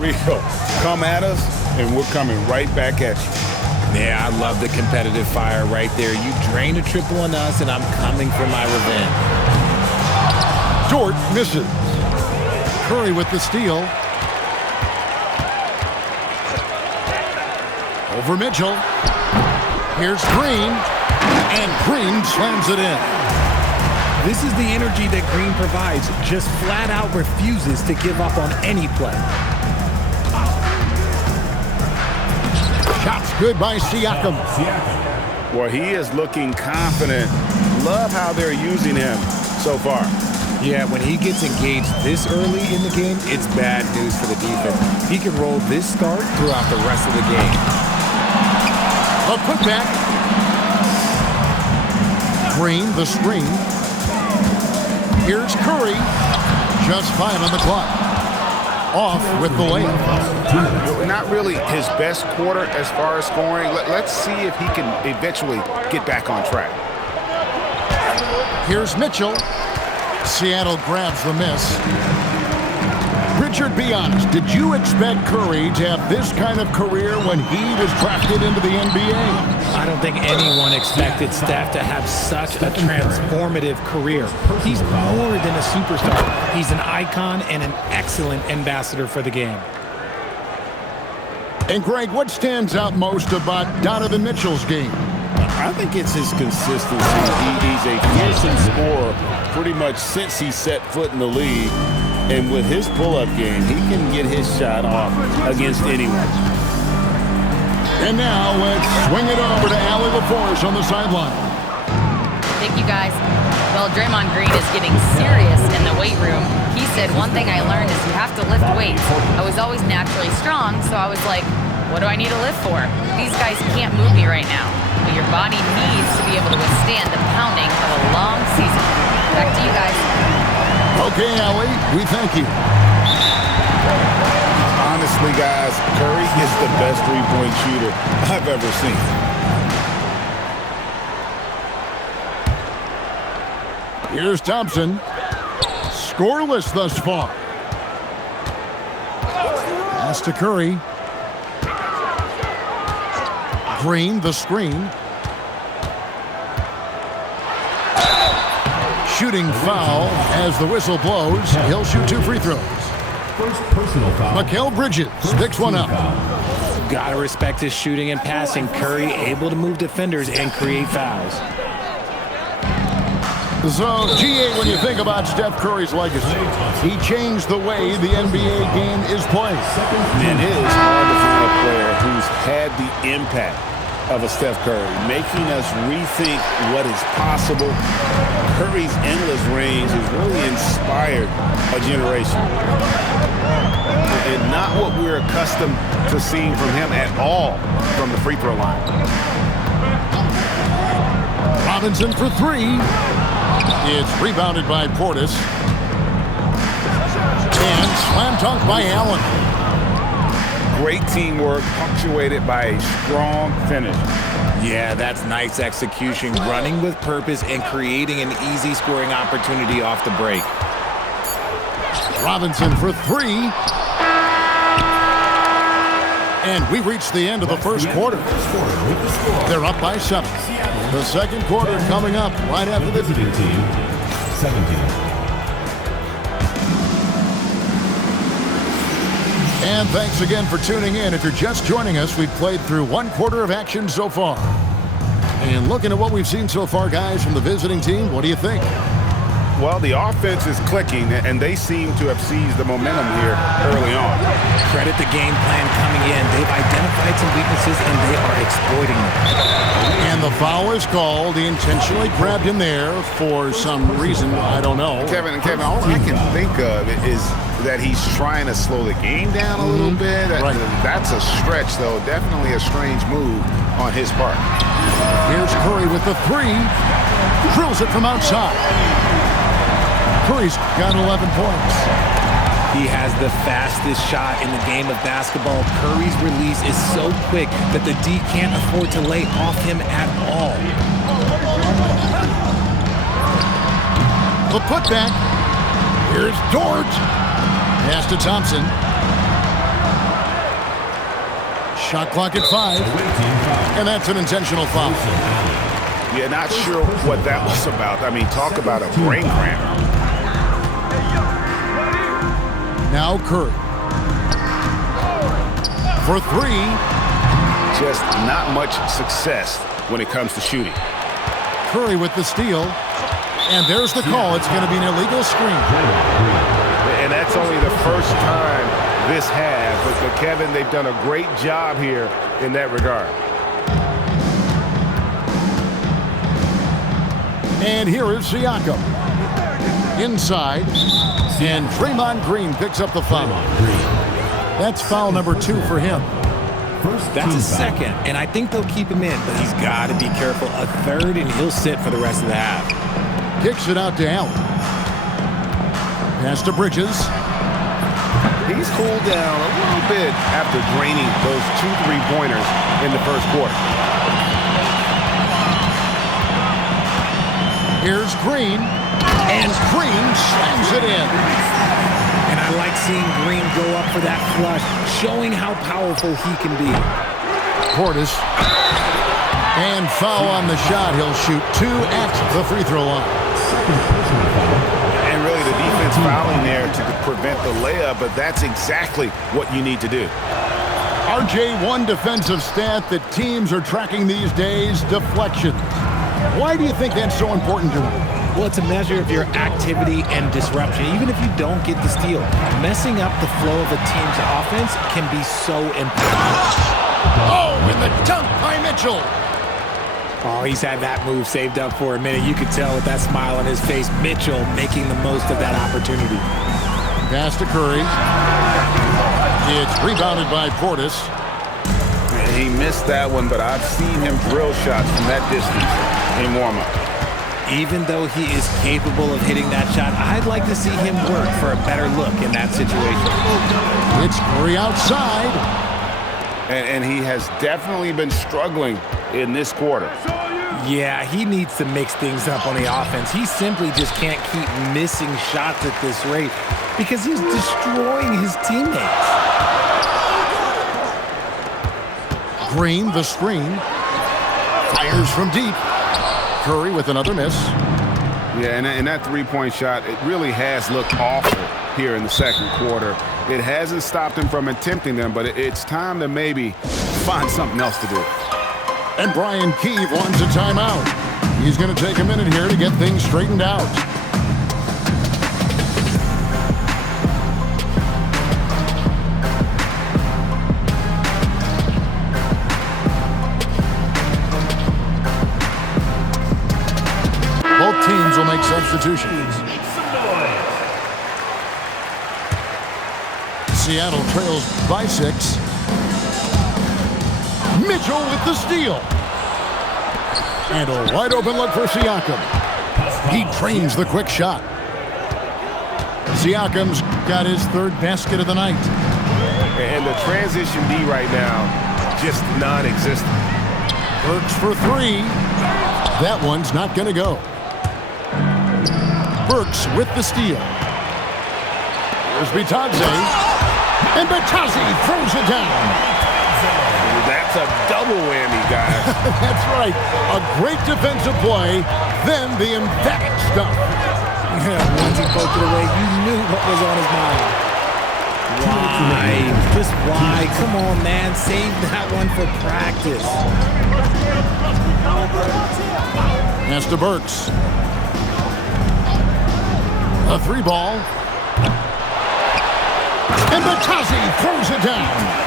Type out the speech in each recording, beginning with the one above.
We go. Come at us, and we're coming right back at you. Yeah, I love the competitive fire right there. You drain a triple on us, and I'm coming for my revenge. Dort misses. Curry with the steal. Over Mitchell. Here's Green. And Green slams it in. This is the energy that Green provides. Just flat out refuses to give up on any play. Shots good by Siakam. Well, he is looking confident. Love how they're using him so far. Yeah, when he gets engaged this early in the game, it's bad news for the defense. He can roll this start throughout the rest of the game. A putback. Green, the screen. Here's Curry. Just 5 on the clock. Off with the layup. Not really his best quarter as far as scoring. Let's see if he can eventually get back on track. Here's Mitchell. Seattle grabs the miss. Richard, be honest. Did you expect Curry to have this kind of career when he was drafted into the NBA? I don't think anyone expected Steph to have such a transformative career. He's more than a superstar. He's an icon and an excellent ambassador for the game. And Greg, what stands out most about Donovan Mitchell's game? I think it's his consistency. He's a fearsome scorer pretty much since he set foot in the league. And with his pull-up game, he can get his shot off against anyone. And now let's swing it over to Allie LaForce on the sideline. Thank you, guys. Well, Draymond Green is getting serious in the weight room. He said, one thing I learned is you have to lift weights. I was always naturally strong, so I was like, what do I need to lift for? These guys can't move me right now. But your body needs to be able to withstand the pounding of a long season. Back to you guys. Okay, Allie, we thank you. Honestly, guys, Curry is the best three-point shooter I've ever seen. Here's Thompson. Scoreless thus far. Pass to Curry. Green, the screen. Shooting foul as the whistle blows. He'll shoot 2 free throws. First personal foul. Mikal Bridges picks one up. Gotta respect his shooting and passing. Curry able to move defenders and create fouls. So, G8, when you think about Steph Curry's legacy, he changed the way the NBA game is played. And it is hard to find a player who's had the impact of a Steph Curry, making us rethink what is possible. Curry's endless range has really inspired a generation. And not what we're accustomed to seeing from him at all from the free throw line. Robinson for 3. It's rebounded by Portis. And slam dunk by Allen. Great teamwork punctuated by a strong finish. Yeah, that's nice execution, running with purpose and creating an easy scoring opportunity off the break. Robinson for 3. And we reached the end of the first quarter. They're up by 7. The second quarter coming up right after this. Visiting team, 17. And thanks again for tuning in. If you're just joining us, we've played through 1 quarter of action so far. And looking at what we've seen so far, guys, from the visiting team, what do you think? Well, the offense is clicking, and they seem to have seized the momentum here early on. Credit the game plan coming in. They've identified some weaknesses, and they are exploiting them. And the foul is called. He intentionally grabbed him there for some reason. I don't know. Kevin, all I can think of is that he's trying to slow the game down a little bit. Right. That's a stretch, though. Definitely a strange move on his part. Here's Curry with the 3. Drills it from outside. Curry's got 11 points. He has the fastest shot in the game of basketball. Curry's release is so quick that the D can't afford to lay off him at all. The putback. Here's Dort. Pass to Thompson. Shot clock at 5. Away team foul. And that's an intentional foul. Yeah, not sure what that was about. I mean, talk about a brain cramp. Now Curry. For 3. Just not much success when it comes to shooting. Curry with the steal. And there's the call. It's going to be an illegal screen. And that's only the first time this has. But Kevin, they've done a great job here in that regard. And here is Siakam. Inside. And Draymond Green picks up the foul. That's foul number 2 for him. That's a second, and I think they'll keep him in, but he's got to be careful. A third, and he'll sit for the rest of the half. Kicks it out to Allen. Pass to Bridges. He's cooled down a little bit after draining those 2 3-pointers in the first quarter. Here's Green. And Green slams it in. And I like seeing Green go up for that flush, showing how powerful he can be. Portis. And foul on the shot. He'll shoot 2 at the free throw line. And really the defense fouling there to prevent the layup, but that's exactly what you need to do. RJ, one defensive stat that teams are tracking these days, deflections. Why do you think that's so important to them? Well, it's a measure of your activity and disruption. Even if you don't get the steal, messing up the flow of a team's offense can be so important. Oh, and the dunk by Mitchell. Oh, he's had that move saved up for a minute. You could tell with that smile on his face, Mitchell making the most of that opportunity. Pass to Curry. It's rebounded by Portis. And he missed that one, but I've seen him drill shots from that distance in warm-up. Even though he is capable of hitting that shot, I'd like to see him work for a better look in that situation. It's Curry outside. And he has definitely been struggling in this quarter. Yeah, he needs to mix things up on the offense. He simply just can't keep missing shots at this rate because he's destroying his teammates. Green, the screen. Fires from deep. Curry with another miss. Yeah, and that 3-point shot, it really has looked awful here in the second quarter. It hasn't stopped him from attempting them, but it's time to maybe find something else to do. And Brian Keefe wants a timeout. He's going to take a minute here to get things straightened out. Both teams will make substitutions. Seattle trails by 6. Mitchell with the steal. And a wide open look for Siakam. He trains the quick shot. Siakam's got his 3rd basket of the night. And the transition D right now, just non-existent. Burks for 3. That one's not going to go. Burks with the steal. Here's Bitadze. And Bitadze throws it down. That's a double whammy, guys. That's right. A great defensive play, then the emphatic stuff. Yeah, once he poked it away, you knew what was on his mind. Why? Just why? Come on, man. Save that one for practice. Pass to Burks. A 3-ball. And Bitadze throws it down.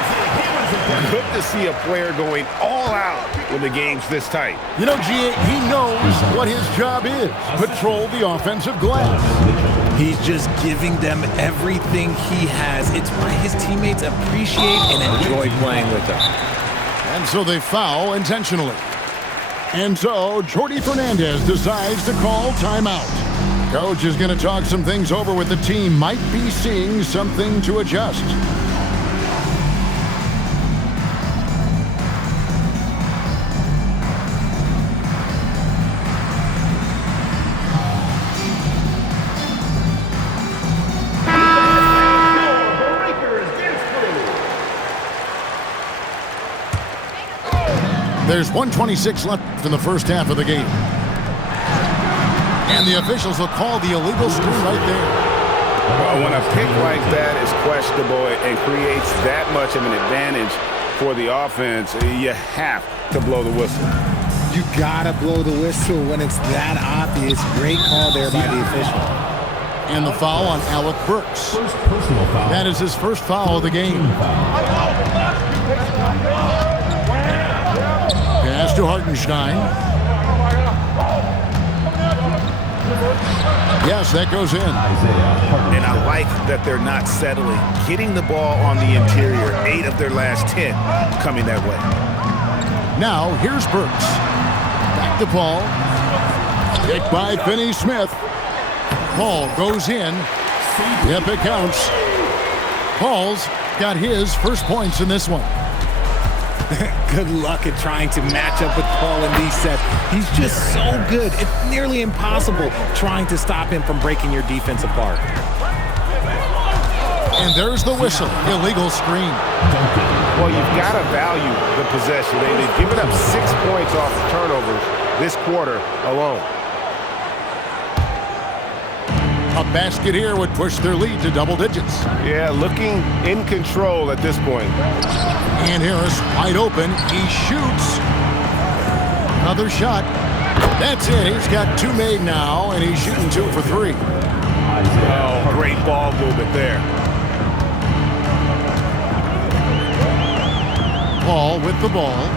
Good to see a player going all out when the game's this tight. You know, G.A., he knows what his job is. Patrol the offensive glass. He's just giving them everything he has. It's why his teammates appreciate and enjoy playing with him. And so they foul intentionally. And so Jordi Fernandez decides to call timeout. Coach is going to talk some things over with the team. Might be seeing something to adjust. There's 1:26 left in the first half of the game. And the officials will call the illegal screen right there. When a pick like that is questionable and creates that much of an advantage for the offense, you have to blow the whistle. You gotta blow the whistle when it's that obvious. Great call there by the official. And the foul on Alec Burks. First personal foul. That is his first foul of the game. Pass to Hartenstein. Yes, that goes in. And I like that they're not settling. Getting the ball on the interior, 8 of their last 10 coming that way. Now, here's Burks. Back to Paul. Kick by Finney-Smith. Paul goes in. Yep, it counts. Paul's got his first points in this one. Good luck at trying to match up with Paul in these sets. He's just so good. It's nearly impossible trying to stop him from breaking your defense apart. And there's the whistle. Illegal screen. Well, you've got to value the possession. They've given up 6 points off the turnovers this quarter alone. A basket here would push their lead to double digits. Yeah, looking in control at this point. And Harris wide open. He shoots. Another shot. That's it. He's got 2 made now, and he's shooting 2 for 3. Oh, great ball movement there. Paul with the ball.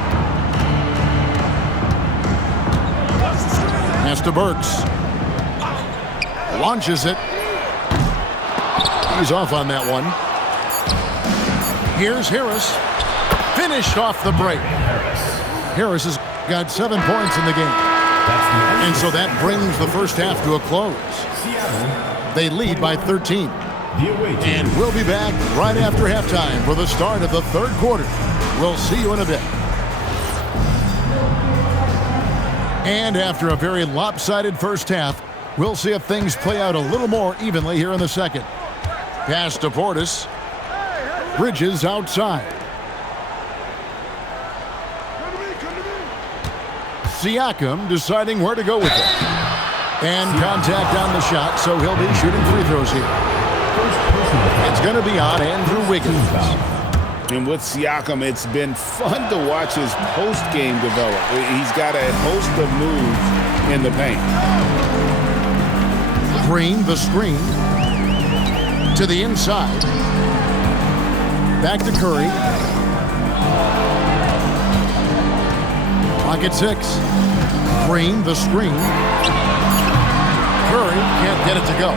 Pass to Burks. Launches it. He's off on that one. Here's Harris. Finished off the break. Harris has got 7 points in the game. And so that brings the first half to a close. They lead by 13. And we'll be back right after halftime for the start of the third quarter. We'll see you in a bit. And after a very lopsided first half, we'll see if things play out a little more evenly here in the second. Pass to Portis. Bridges outside. Siakam deciding where to go with it. And contact on the shot, so he'll be shooting free throws here. It's going to be on Andrew Wiggins. And with Siakam, it's been fun to watch his post-game develop. He's got a host of moves in the paint. Green, the screen. To the inside. Back to Curry. Pocket 6. Green, the screen. Curry can't get it to go.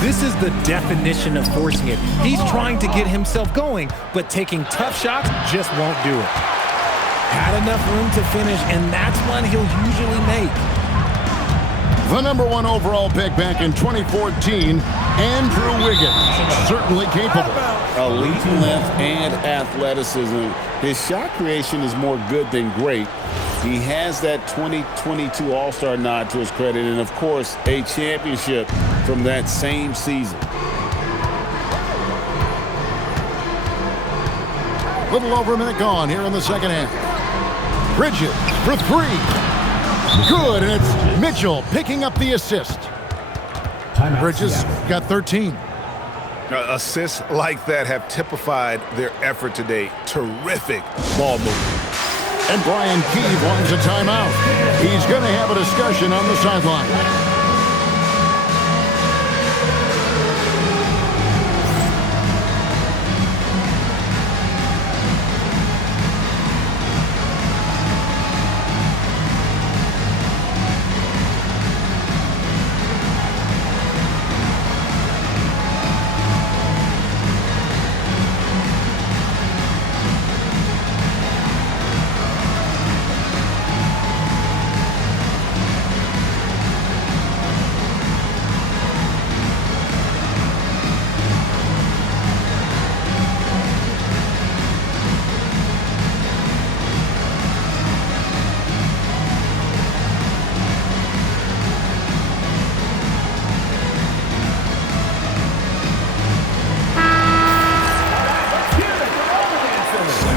This is the definition of forcing it. He's trying to get himself going, but taking tough shots just won't do it. Had enough room to finish, and that's one he'll usually make. The number 1 overall pick back in 2014, Andrew Wiggins. Certainly capable. Elite length and athleticism. His shot creation is more good than great. He has that 2022 All-Star nod to his credit, and of course, a championship from that same season. Little over a minute gone here in the second half. Bridges for 3. Good, and it's Mitchell picking up the assist. Bridges got 13. Assists like that have typified their effort today. Terrific ball movement. And Brian Keefe wants a timeout. He's going to have a discussion on the sideline.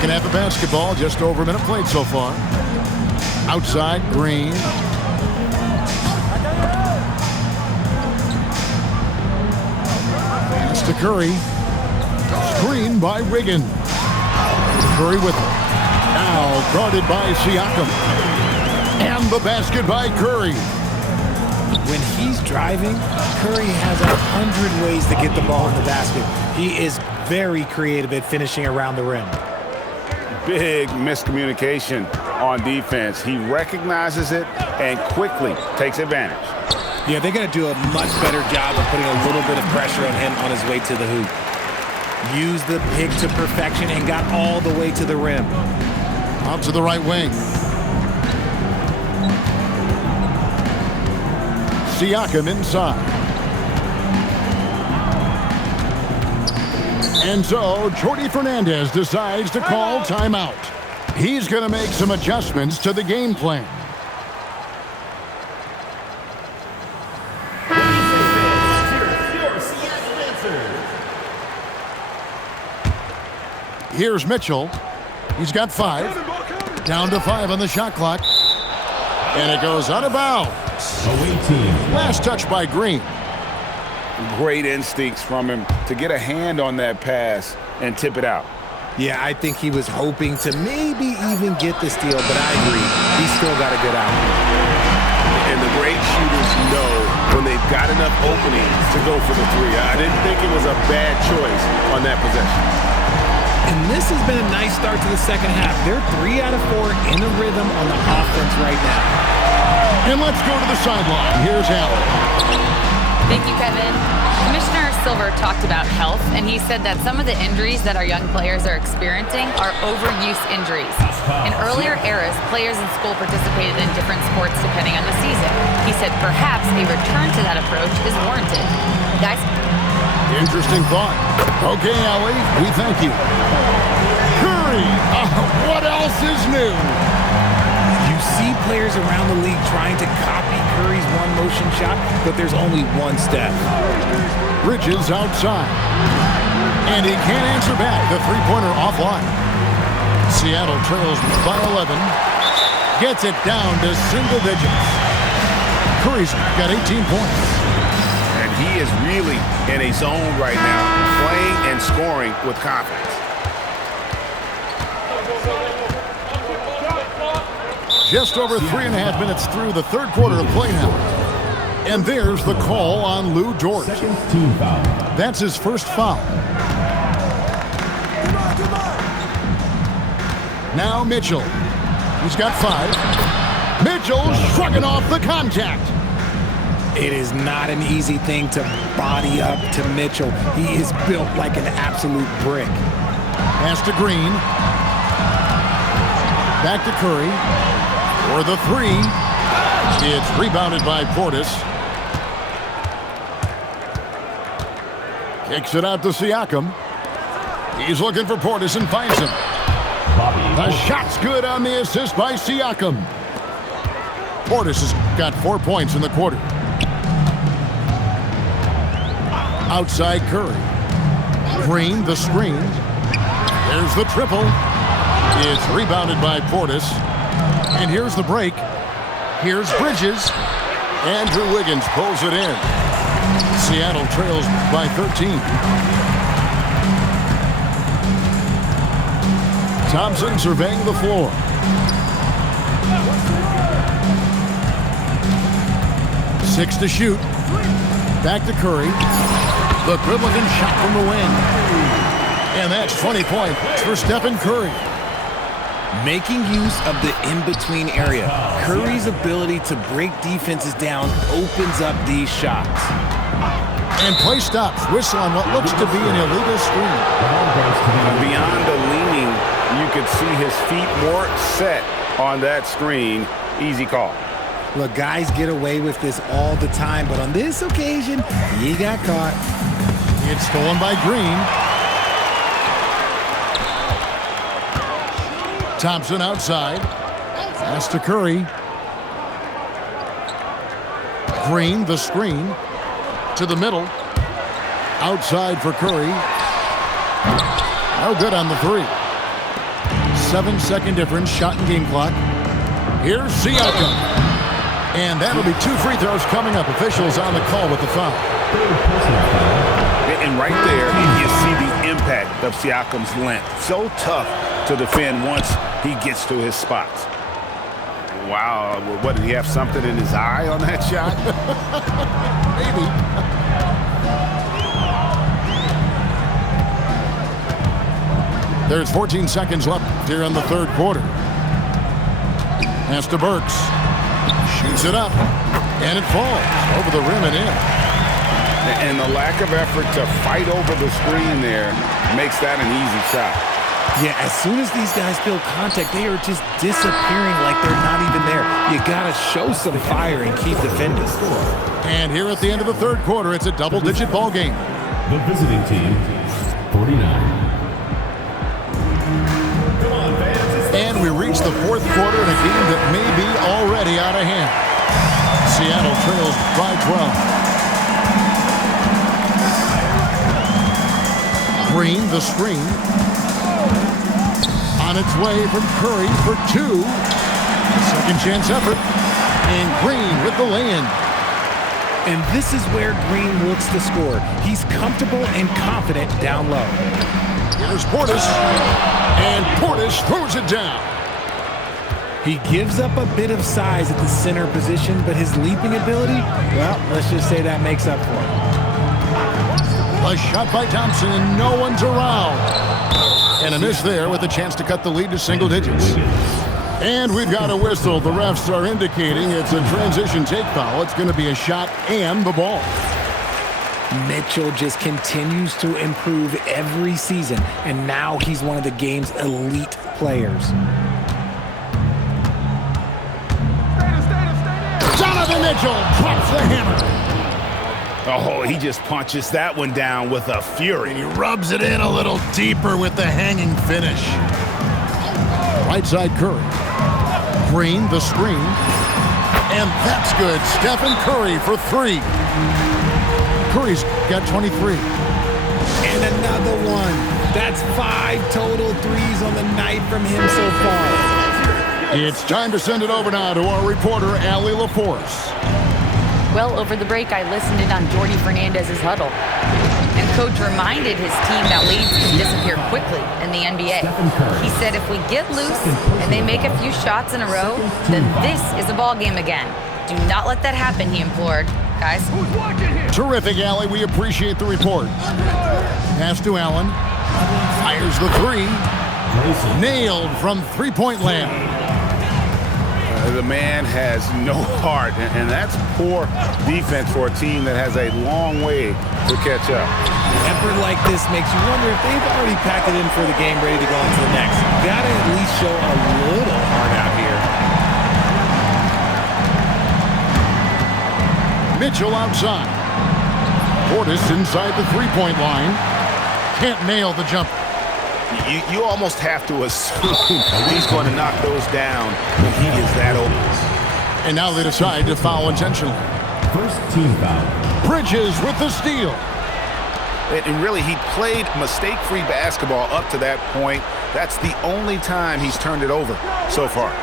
Second half of basketball, just over a minute played so far. Outside, Green. Pass to Curry. Screen by Wiggins. Curry with it. Now guarded by Siakam. And the basket by Curry. When he's driving, Curry has 100 ways to get the ball in the basket. He is very creative at finishing around the rim. Big miscommunication on defense. He recognizes it and quickly takes advantage. Yeah, they're going to do a much better job of putting a little bit of pressure on him on his way to the hoop. Used the pick to perfection and got all the way to the rim. Out to the right wing. Siakam inside. And so Jordi Fernandez decides to call timeout. He's going to make some adjustments to the game plan. Here's Mitchell. He's got 5. Down to 5 on the shot clock. And it goes out of bounds. Away team. Last touch by Green. Great instincts from him to get a hand on that pass and tip it out. Yeah, I think he was hoping to maybe even get the steal, but I agree. He's still got a good eye. And the great shooters know when they've got enough openings to go for the 3. I didn't think it was a bad choice on that possession. And this has been a nice start to the second half. They're 3 out of 4 in a rhythm on the offense right now. And let's go to the sideline. Here's Allen. Thank you, Kevin. Commissioner Silver talked about health, and he said that some of the injuries that our young players are experiencing are overuse injuries. In earlier eras, players in school participated in different sports depending on the season. He said perhaps a return to that approach is warranted. Guys? Interesting thought. Okay, Allie, we thank you. Curry, what else is new? You see players around the league trying to copy Curry's one-motion shot, but there's only one step. Bridges outside. And he can't answer back. The three-pointer offline. Seattle trails by 11. Gets it down to single digits. Curry's got 18 points. And he is really in a zone right now, playing and scoring with confidence. Just over 3.5 minutes through the third quarter of play now. And there's the call on Lou Dort. Second team foul. That's his first foul. Now Mitchell. He's got 5. Mitchell shrugging off the contact. It is not an easy thing to body up to Mitchell. He is built like an absolute brick. Pass to Green. Back to Curry. For the 3. It's rebounded by Portis. Kicks it out to Siakam. He's looking for Portis and finds him. The shot's good on the assist by Siakam. Portis has got 4 points in the quarter. Outside Curry. Green, the screen. There's the triple. It's rebounded by Portis. And here's the break. Here's Bridges. Andrew Wiggins pulls it in. Seattle trails by 13. Thompson surveying the floor. Six to shoot. Back to Curry. The good-looking shot from the wing. And that's 20 points for Stephen Curry. Making use of the in-between area. Curry's ability to break defenses down opens up these shots. And play stops. Whistle on what looks to be an illegal screen. Beyond the leaning, you could see his feet more set on that screen. Easy call. Look, guys get away with this all the time, but on this occasion, he got caught. It's stolen by Green. Thompson outside. Pass to Curry. Green, the screen. To the middle. Outside for Curry. No good on the 3. 7-second difference, shot and game clock. Here's Siakam. And that'll be 2 free throws coming up. Officials on the call with the foul. And right there, you see the impact of Siakam's length. So tough to defend once he gets to his spots. Wow, what, did he have something in his eye on that shot? Maybe. There's 14 seconds left here in the third quarter. Pass to Burks. Shoots it up. And it falls over the rim and in. And the lack of effort to fight over the screen there makes that an easy shot. Yeah, as soon as these guys feel contact, they are just disappearing like they're not even there. You got to show some fire and keep defending. And here at the end of the third quarter, it's a double-digit ball game. The visiting team, 49. And we reach the fourth quarter in a game that may be already out of hand. Seattle trails by 12. Green, the screen. On its way from Curry for 2. Second chance effort. And Green with the lay-in. And this is where Green looks to score. He's comfortable and confident down low. Here's Portis. And Portis throws it down. He gives up a bit of size at the center position, but his leaping ability, well, let's just say that makes up for it. A shot by Thompson, and no one's around. And a miss there with a chance to cut the lead to single digits. And we've got a whistle. The refs are indicating it's a transition take foul. It's going to be a shot and the ball. Mitchell just continues to improve every season, and now he's one of the game's elite players. Donovan Mitchell drops the hammer. Oh, he just punches that one down with a fury. He rubs it in a little deeper with the hanging finish. Right side Curry. Green, the screen. And that's good. Stephen Curry for 3. Curry's got 23. And another one. That's 5 total threes on the night from him so far. It's time to send it over now to our reporter, Allie LaForce. Well, over the break, I listened in on Jordi Fernandez's huddle. And coach reminded his team that leads can disappear quickly in the NBA. He said if we get loose and they make a few shots in a row, then this is a ball game again. Do not let that happen, he implored. Guys. Terrific, Allie. We appreciate the report. Pass to Allen. Fires the 3. Nailed from three-point land. The man has no heart, and that's poor defense for a team that has a long way to catch up. Effort like this makes you wonder if they've already packed it in for the game, ready to go on to the next. Gotta at least show a little heart out here. Mitchell outside. Portis inside the three-point line. Can't nail the jumper. You almost have to assume he's going to knock those down when he is that open. And now they decide to foul intentionally. First team foul. Bridges with the steal. And really, he played mistake-free basketball up to that point. That's the only time he's turned it over so far.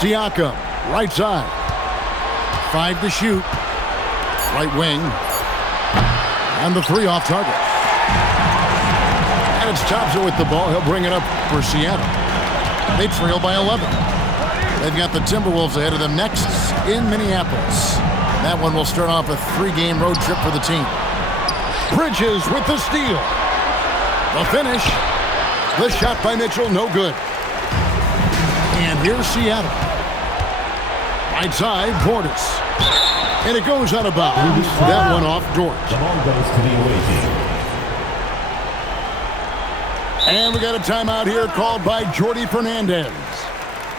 Siakam, right side. 5 to shoot. Right wing. And the 3 off target. And it's Thompson with the ball. He'll bring it up for Seattle. They trail by 11. They've got the Timberwolves ahead of them next in Minneapolis. That one will start off a 3-game road trip for the team. Bridges with the steal. The finish. The shot by Mitchell, no good. And here's Seattle. Right side, Portis. And it goes out of bounds. That one off George. The ball goes to the away team. And we got a timeout here called by Jordi Fernandez.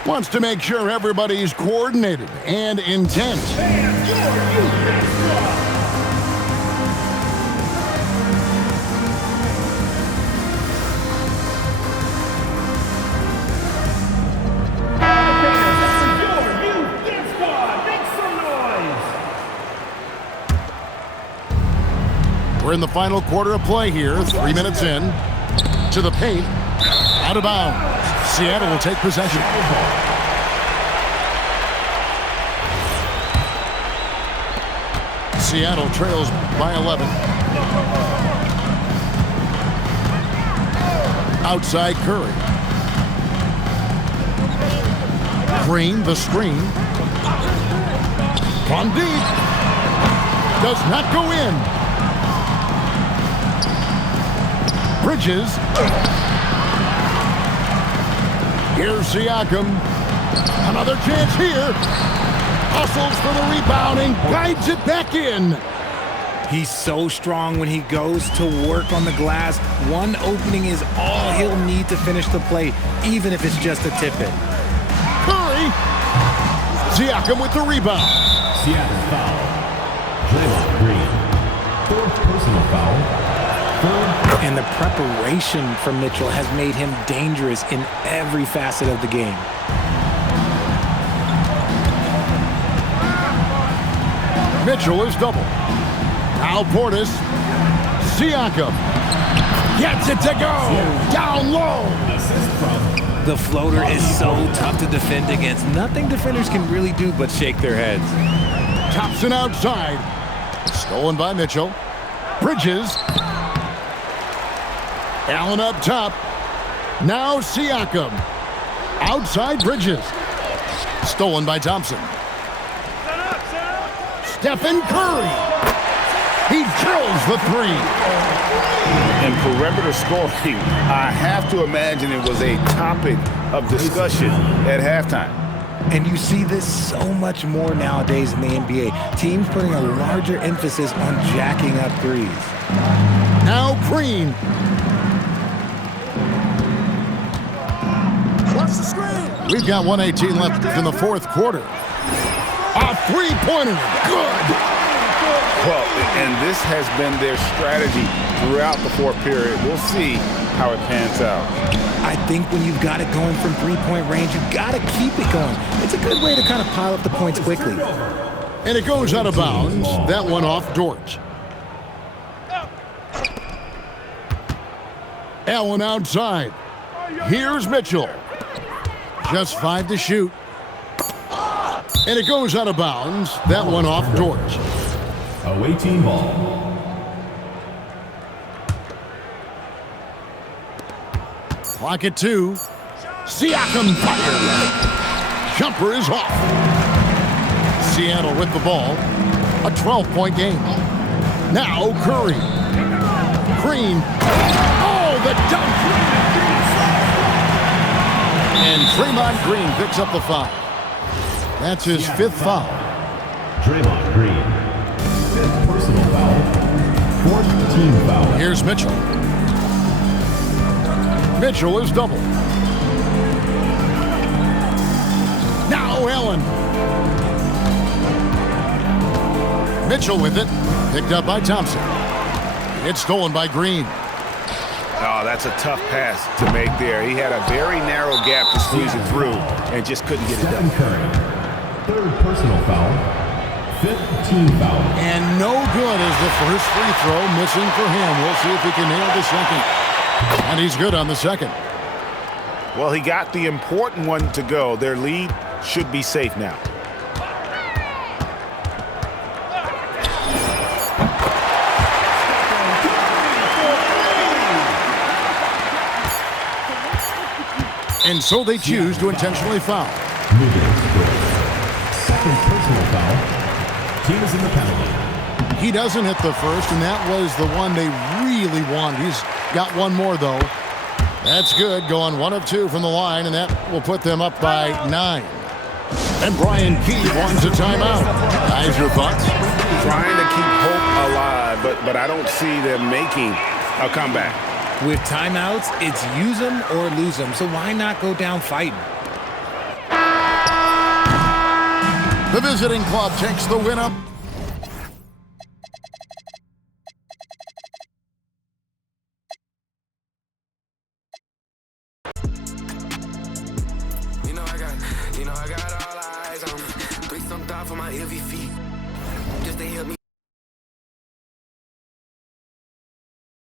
Wants to make sure everybody's coordinated and intent. We're in the final quarter of play here. 3 minutes in. To the paint. Out of bounds. Seattle will take possession. Seattle trails by 11. Outside Curry. Green, the screen. From deep. Does not go in. Bridges. Here's Siakam. Another chance here. Hustles for the rebound and guides it back in. He's so strong when he goes to work on the glass. One opening is all he'll need to finish the play, even if it's just a tip-in. Curry. Siakam with the rebound. Seattle foul. Draymond Green. Fourth personal foul. Third. And the preparation from Mitchell has made him dangerous in every facet of the game. Mitchell is double. Al Portis. Siakam. Gets it to go. Down low. The floater is so tough to defend against. Nothing defenders can really do but shake their heads. Thompson outside. Stolen by Mitchell. Bridges. Allen up top. Now Siakam. Outside Bridges. Stolen by Thompson. Stephen Curry. He drills the three. And perimeter scoring, I have to imagine it was a topic of discussion at halftime. And you see this so much more nowadays in the NBA. Teams putting a larger emphasis on jacking up threes. Now Green. We've got 1:18 left in the fourth quarter. A three-pointer. Good. Well, and this has been their strategy throughout the fourth period. We'll see how it pans out. I think when you've got it going from three-point range, you've got to keep it going. It's a good way to kind of pile up the points quickly. And it goes out of bounds. That one off Dort. Allen outside. Here's Mitchell. Just 5 to shoot. And it goes out of bounds. That one off Dort. Away team ball. Clock at 2. Siakam fires. Jumper is off. Seattle with the ball. A 12-point game. Now Curry. Green. Oh, the dunk. And Draymond Green picks up the foul. That's his 5th foul. Draymond Green. 5th personal foul. 4th team foul. Here's Mitchell. Mitchell is double. Now Allen. Mitchell with it. Picked up by Thompson. It's stolen by Green. Oh, that's a tough pass to make there. He had a very narrow gap to squeeze it through and just couldn't get it Stephen done. Curry. 3rd personal foul. 5th team foul. And no good is the first free throw missing for him. We'll see if he can nail the second. And he's good on the second. Well, he got the important one to go. Their lead should be safe now. And so they choose to intentionally foul. Moving score. 2nd personal foul. Team is in the penalty. He doesn't hit the first, and that was the one they really wanted. He's got one more, though. That's good, going 1 of 2 from the line, and that will put them up by 9. And Brian Key wants a timeout. Guys, your thoughts? Trying to keep hope alive, but I don't see them making a comeback. With timeouts, it's use them or lose them, so why not go down fighting? The visiting club takes the win up. I got all eyes on me. Please don't die for my heavy feet. Just to help me.